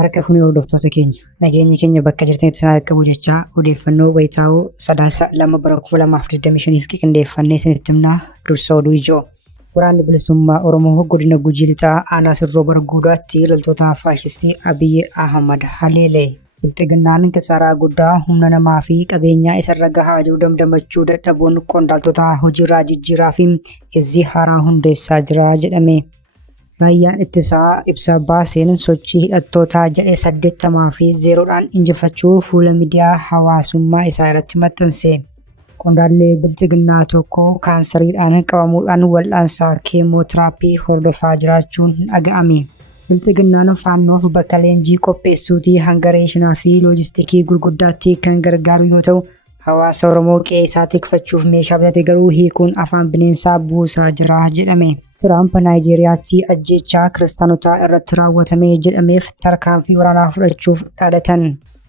Harka fuunee hordoftoota keenya nageenyi keenya bakka jirtanitti isin qabu jechaa odeeffannoo wayitaa'uu sadaasa 2/2025 qindeeffannee isinitti himnaa. Dursa oduu ijoo waraanni bilisummaa Oromoo godina Gujii lixaa aanaa Sirroo Barguudaatti loltoota faashistii Abiyyi Ahmad haleelee bilxiginnaan kisaaraa guddaa humna namaa fi qabeenyaa isarra gahaa jiru damdamachuu dadhabuun qondaaltota hojiirraa jijjiiraa fi izzii haaraa hundeessaa jira jedhame. Raayyaan ittisaa ibsa baaseen sochii hidhattootaa jedhee 80-0 injifachuu fuula miidiyaa hawaasummaa isaa irratti maxxanse. Qondaallee bilxiginnaa tokko kaansariidhaan qabamuudhaan wal'aansaa keemootiraappii hordofaa jiraachuun dhaga'ame. Bilxiginnaan faannoof bakka leenjii qopheessuutii hanga reeshinaa fi loojistikii gurguddaatti kan gargaaru yoo ta'u, hawaasa Oromoo qe'ee isaa tikfachuuf meeshaa bitate garuu hiikuun afaan bineensaa buusaa jira jedhame. Tiraamp Naayijeeriyaatti ajjeechaa kiristaanotaa irratti raawwatame jedhameef tarkaanfii waraanaa fudhachuuf dhaadatan.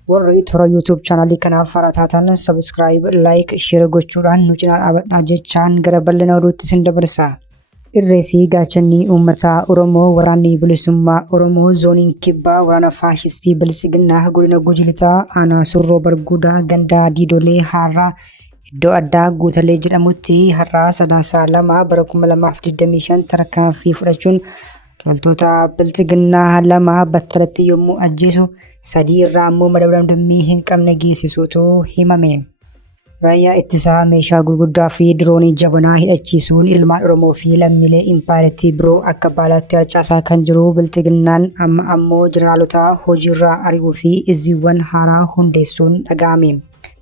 Warri toora YouTube chaanalii kanaaf haaraa taatan subscribe, like, share gochuudhaan nu cinaa dhaabadhaa jechaan gara bal'ina oduutti isin dabarsa. Irree fi gaachanni uummataa Oromoo waraanni bilisummaa Oromoo zooniin kibbaa waraana faashistii bilisiginnaa godina Gujii lixaa aanaa Sirroo Barguudaa gandaa Diidolee Haaraa iddoo addaa Guutalee jedhamutti har'aa sadaasa 2/2025 tarkaanfii fudhachuun loltoota bilisiginnaa 2 battalatti yommuu ajjeesu 3 irraa ammoo madabdamdamii hin qabne geessisuutu himame. Raayyaa ittisaa meeshaa gurguddaa fi diroonii jabanaa hidhachiisuun ilmaan Oromoo fi lammiilee impaayirtii biroo akka baalaatti harcaasaa kan jiru bilisiginnaan amma ammoo jeneraalota hojiirraa ari'uu fi izziiwwan haaraa hundeessuun dhaga'ame.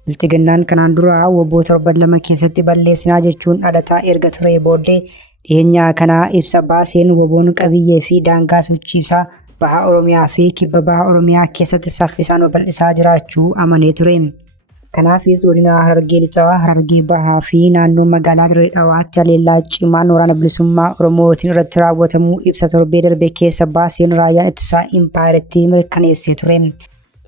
Bilisiginnaan kanaan dura waboo 7 keessatti balleessinaa jechuun dhaadataa erga ture booddee dhiyeenya kana ibsa baaseen waboon qabiyyee fi daangaa sochiisaa bahaa Oromiyaa fi kibba bahaa Oromiyaa keessatti saffisaan babal'isaa jiraachuu amanee ture. Kanaafis godina Harargee lixaa, Harargee bahaa fi naannoo magaalaa Dirree Dhawaatti haleellaa cimaan waraana bilisummaa Oromootiin irratti raawwatamuu ibsa torbee darbe keessa baaseen raayyaan ittisaa impaayirtii mirkaneessee ture.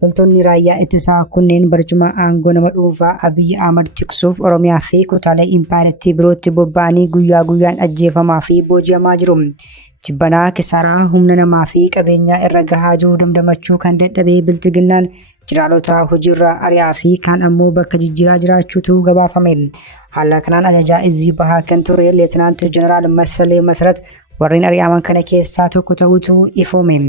Loltoonni raayyaa ittisaa kunneen barcuma aangoo nama dhuunfaa Abiyyi Ahmad tiksuuf Oromiyaa fi kutaalee impaayirtii birootti bobba'anii guyyaa guyyaan ajjeefamaa fi booji'amaa jiru. Tibbanaa kisaaraa humna namaa fi qabeenyaa irra gahaa jiru damdamachuu kan dadhabee bilisiginnaan jeneraalota hojiirraa ari'aa fi kaan ammoo bakka jijjiiraa jiraachuutu gabaafame. Haala kanaan ajajaa izzii bahaa kan ture Leetinaanti Jeneraal Masalee Masarat warreen ari'aman kana keessaa tokko ta'uutu ifoome.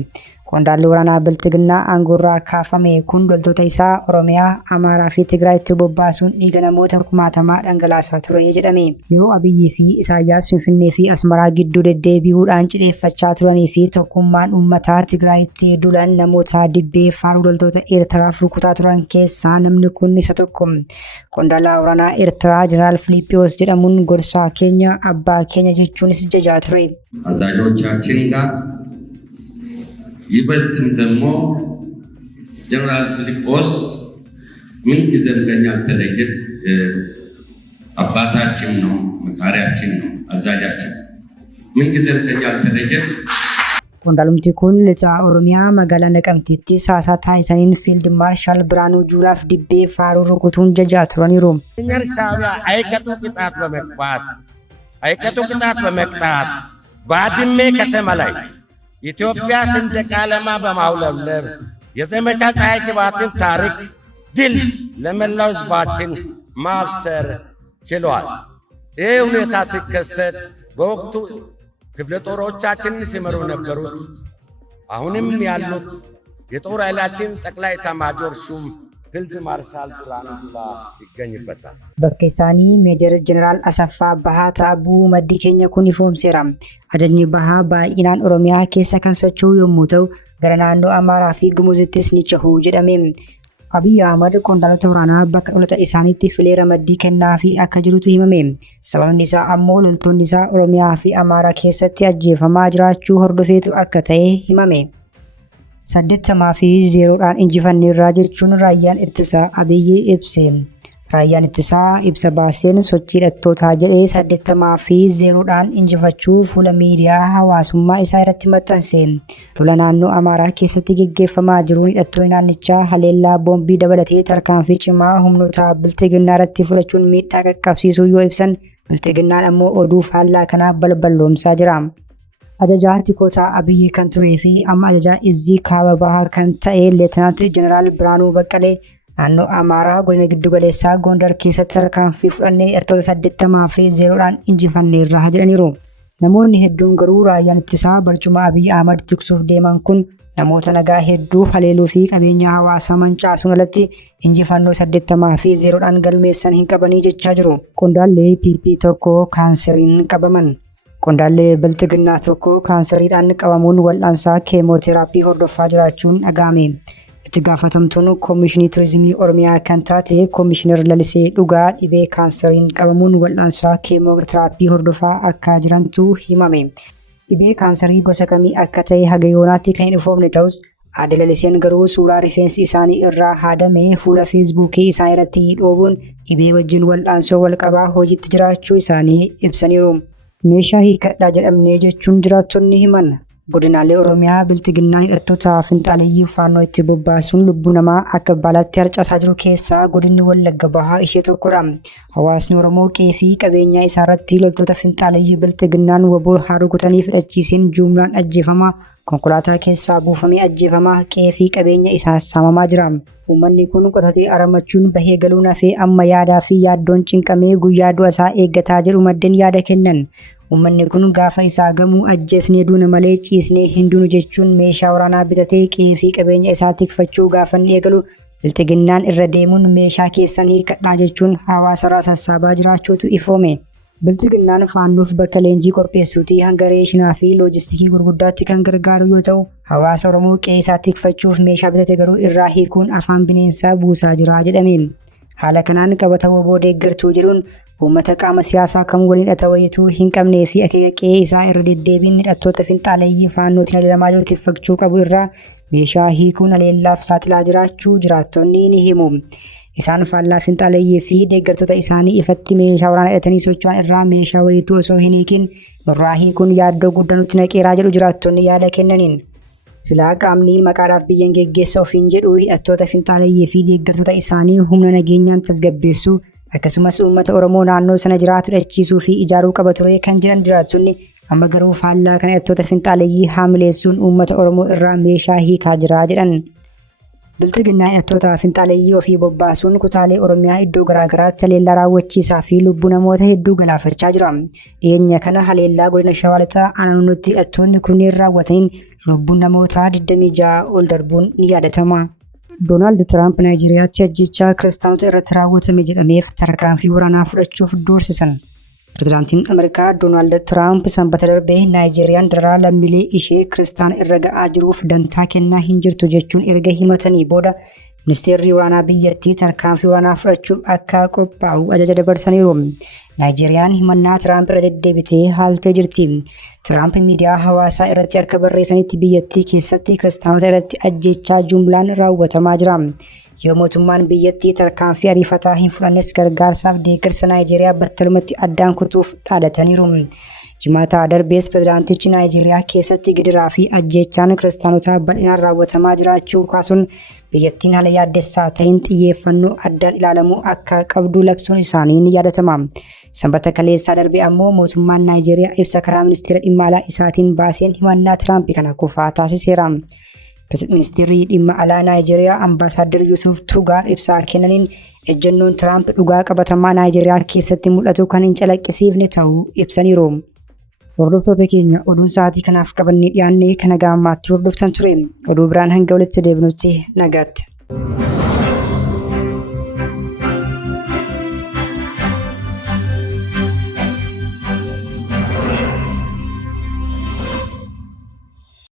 Qondaalli waraanaa bilisiginnaa aangoorraa kaafame kun loltoota isaa Oromiyaa, Amaaraa fi Tigraayitti bobbaasuun dhiiga namoota 60 dhangalaasaa ture jedhame. Yeroo Abiyyii fi Isaayyaas Finfinnee fi Asmaraa gidduu deddeebi'uudhaan cidheeffachaa turanii fi tokkummaan uummataa Tigraayitti dulan namoota dibbee faaruu loltoota Eertiraaf rukutaa turan keessaa namni kun isa tokko. Qondaala waraanaa Eertiraa Jeneraal Filiiphoos jedhamuun gorsaa keenya abbaa keenya jechuunis jajaa ture. አዛዦቻችን ጋር ይበልጥም ደግሞ ጀነራል ፊሊጶስ ምን ጊዜም ከኛ አልተለየም። አባታችን ነው፣ መካሪያችን ነው፣ አዛዣችን ምን ጊዜም ከኛ አልተለየም። Qondaalumti kun lixaa Oromiyaa magaalaa Naqamteetti saasaa taasisaniin fiild maarshaal Biraanuu Juulaaf dibbee faaruu rukutuun jajaa turaniiru. አይቀጡ ቅጣት በመቅጣት ባድሜ ከተማ ላይ ኢትዮጵያ ሰንደቅ ዓላማ በማውለብለብ የዘመቻ ፀሐይ ግባትን ታሪክ ድል ለመላው ሕዝባችን ማብሰር ችሏል። ይህ ሁኔታ ሲከሰት በወቅቱ ክፍለ ጦሮቻችን ሲመሩ ነበሩት አሁንም ያሉት የጦር ኃይላችን ጠቅላይ ኤታማዦር ሹም ፊልድ ማርሻል ብርሃኑ ጁላ ይገኝበታል። Bakka isaanii Meejar Jeneraal Asaffaa Bahaa Taabuu maddii keenya kun ifoomseera. Ajajni Bahaa baay'inaan Oromiyaa keessa kan socho'u yommuu ta'u, gara naannoo Amaaraa fi Gumuzittis ni cehu jedhame. Abiyyi Ahmad qondaalota waraanaa bakka dhalata isaaniitti filee ramaddii kennaa fi akka jirutu himame. Sababni isaa ammoo loltoonni isaa Oromiyaa fi Amaaraa keessatti ajjeefamaa jiraachuu hordofeetu akka ta'e himame. 80-0 injifanneerraa jechuun raayyaan ittisaa Abiyyi ibse. Raayyaan ittisaa ibsa baaseen sochii hidhattootaa jedhee 80-0 injifachuu fuula miidiyaa hawaasummaa isaa irratti maxxanse. Lola naannoo Amaaraa keessatti gaggeeffamaa jiruun hidhattoonni naannichaa haleellaa boombii dabalatee tarkaanfii cimaa humnoota bilisiginnaa irratti fudhachuun miidhaa qaqqabsiisuu yoo ibsan, bilisiginnaan ammoo oduu faallaa kanaaf balballoomsaa jira. Ajajaa Tikootaa Abiyyi kan turee fi amma ajajaa Izzii Kaaba Bahaa kan ta'e Leetinaanti Jeneraal Biraanuu Baqqalee naannoo Amaaraa godina giddu galeessaa Gondar keessatti tarkaanfii fudhannee hidhattoota 80 fi 0dhaan injifanneerra jedhaniiru. Namoonni hedduun garuu raayyaan ittisaa barcuma Abiyyi Ahmad tiksuuf deeman kun namoota nagaa hedduu haleeluu fi qabeenya hawaasaa mancaasuun alatti injifannoo 80 fi 0dhaan galmeessan hin qabanii jechaa jiru. Qondaallee PP tokko kaanseriin qabaman. Qondaallee Bilxiginnaa tokko kaanseriidhaan qabamuun wal'aansaa keemooteraappii hordofaa jiraachuun dhaga'ame. Itti gaafatamtuun Koomishinii Turizimii Oromiyaa kan taate Koomishinar Lalisee Dhugaa dhibee kaanseriin qabamuun wal'aansaa keemooteraappii hordofaa akka jirantu himame. Dhibee kaanserii gosa kamii akka ta'e haga yoonaatti kan hin ifoomne ta'us Aadde Laliseen garuu suuraa rifeensi isaanii irraa haadamee fuula feesbuukii isaanii irratti dhoobuun dhibee wajjin wal'aansoo walqabaa hojiitti jiraachuu isaanii ibsaniiru. Meeshaa hiikadhaa jedhamnee jechuun jiraattonni himan. Godinaalee Oromiyaa Bilxiginnaan hidhattoota finxaaleeyyii faannoo itti bobbaasuun lubbuu namaa akka baalaatti harcasaa jiru keessaa godinni Wallagga Bahaa ishee tokkodha. Hawaasni Oromoo qe'ee fi qabeenya isaa irratti loltoota finxaaleeyyii Bilxiginnaan waboo haa rukutanii fudhachiisiin jumlaan ajjeefamaa, konkolaataa keessaa buufamee ajjeefamaa, qe'ee fi qabeenya isaa saamamaa jira. Uummanni kun qotatee aramachuun bahee galuun hafee amma yaadaa fi yaaddoon cinqamee guyyaa du'a isaa eeggataa jedhu maddeen yaada kennan. Uummanni kun gaafa isaa gamuu ajjeesnee duuna malee ciisnee hin duunu jechuun meeshaa waraanaa bitatee qe'ee fi qabeenya isaa tikfachuu gaafa eegalu Bilxiginnaan irra deemuun meeshaa keessan hiikadhaa jechuun hawaasa irraa sassaabaa jiraachuutu ifoome. Bilxiginnaan faannoof bakka leenjii qopheessuutii hanga reeshinaa fi loojistikii gurguddaatti kan gargaaru yoo ta'u, hawaasa Oromoo qe'ee isaa tikfachuuf meeshaa bitate garuu irraa hiikuun afaan bineensaa buusaa jira jedhame. Haala kanaan qabata waboo deeggartuu jedhuun uummata qaama siyaasaa kan waliin hidhata wayituu hin qabnee fi akeeka qe'ee isaa irra deddeebiin hidhattoota finxaaleeyyii faannootiin haleelamaa jiru tikfachuu qabu irraa meeshaa hiikuun haleellaaf saaxilaa jiraachuu jiraattonni ni himu. Isaan faallaa finxaaleeyyii fi deeggartoota isaanii ifatti meeshaa waraanaa hidhatanii socho'an irraa meeshaa wayituu osoo hin hiikin nurraa hiikuun yaaddoo guddaa nutti naqeeraa jedhu jiraattonni yaada kennaniin. Silaa qaamni maqaadhaaf biyyan geggeessa ofiin jedhu hidhattoota finxaaleeyyii fi deeggartoota isaanii humna nageenyaan tasgabbeessuu akkasumas uummata Oromoo naannoo sana jiraatu hidhachiisuu fi ijaaruu qaba ture kan jedhan jiraattonni amma garuu faallaa kana hidhattoota finxaaleeyyii haamileessuun uummata Oromoo irraa meeshaa hiikaa jira jedhan. Bilxiginnaa hidhattoota finxaaleeyyii ofii bobbaasuun kutaalee Oromiyaa iddoo garaagaraatti haleellaa raawwachiisaa fi lubbuu namoota hedduu galaafachaa jira. Dhiyeenya kana haleellaa godina Shawaa Lixaa Aanaanuutti hidhattoonni kunneen raawwataniin lubbuun namoota 26 ol darbuun ni yaadatama. Doonaald Tiraamp Naayijeriyaatti ajjechaa kiristaanota irratti raawwatame jedhameef tarkaanfii waraanaa fudhachuuf doorsisan. Pireezidaantiin Ameerikaa Doonaald Tiraamp sanbata darbee Naayijeriyaan dararaa lammiilee ishee kiristaana irra ga'aa jiruuf dantaa kennaa hin jirtu jechuun erga himatanii booda ministeerri waraanaa biyyattii tarkaanfii waraanaa fudhachuuf akka qophaa'u ajaja dabarsaniiru. Naayijeriyaan himannaa Tiraamp irra deddeebitee haaltee jirti. Tiraamp miidiyaa hawaasaa irratti akka barreessanitti biyyattii keessatti kiristaanota irratti ajjechaa jumlaan raawwatamaa jira. Yoo mootummaan biyyattii tarkaanfii ariifataa hin fudhannes gargaarsaaf deeggarsa Naayijeriyaa battalumatti addaan kutuuf dhaadhataniiru. Jimaata darbees pireezidaantichi Naayijeriyaa keessatti gidiraa fi ajjechaan kiristaanotaa bal'inaan raawwatamaa jiraachuu kaasuun biyyattiin haala yaaddessaa ta'een xiyyeeffannoo addaan ilaalamuu akka qabdu labsuun isaanii ni yaadatama. Sanbata kaleessaa darbee ammoo mootummaan Naayijeriyaa ibsa karaa ministeera dhimma alaa isaatiin baaseen himannaa Tiraamp kana kufaa taasiseera. Ministeerri dhimma alaa Naayijeriyaa Ambaasaadder Yuusuf Tugaar ibsaa kennaniin ejjennoon Tiraamp dhugaa qabatamaa Naayijeriyaa keessatti mul'atu kan hin calaqqisiifne ta'uu ibsaniiru. Hordoftoota keenya oduu sa'aatii kanaaf qabannee dhiyaannee kana gaammaatti hordoftan ture. Oduu biraan hanga walitti deebinutti nagaatti.